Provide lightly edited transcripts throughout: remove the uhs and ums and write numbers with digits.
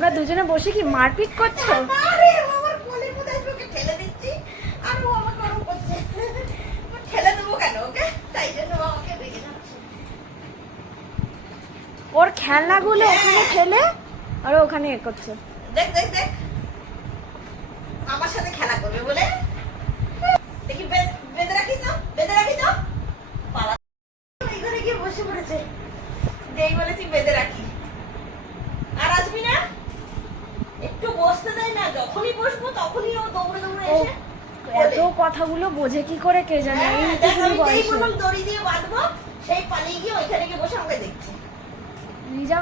তোমরা দুজনে বসে কি মারপিট করছো? আরে আমার কোলের মধ্যে ওকে ঠেলে দিচ্ছি আর ও আমাকে গরম করছে। ঠেলে দেবো কেন ওকে? তাই জন্য আমাকে বেঁধে রাখছে। ওর খেলনাগুলো ওখানে ফেলে আর ওখানে এ করছে। দেখ দেখ দেখ আমার সাথে খেলা করবে বলে দেখি বেঁধে রাখি তো, বেঁধে রাখি তো। পালা এখানে গিয়ে বসে পড়েছে। যেই বলেছি বেঁধে রাখি আর আসবি না, একটু বসতে দেয় না। যখনই বসবো তখনই ও দৌড়ে দৌড়ে এসে এত কথাগুলো বোঝে কি করে কে জানে। দেখ আমি যেই বললাম দড়ি দিয়ে বাঁধবো সেই পালিয়ে গিয়ে ওইখানে গিয়ে বসে আমাকে দেখছে।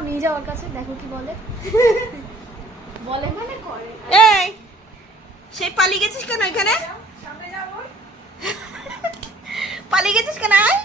নিয়ে যাও ওর কাছে, দেখো কি বলে। বলে মানে করে। এই সেই পালিয়ে গেছিস কেন এখানে? সামনে যাও। পালিয়ে গেছিস কেন? আয়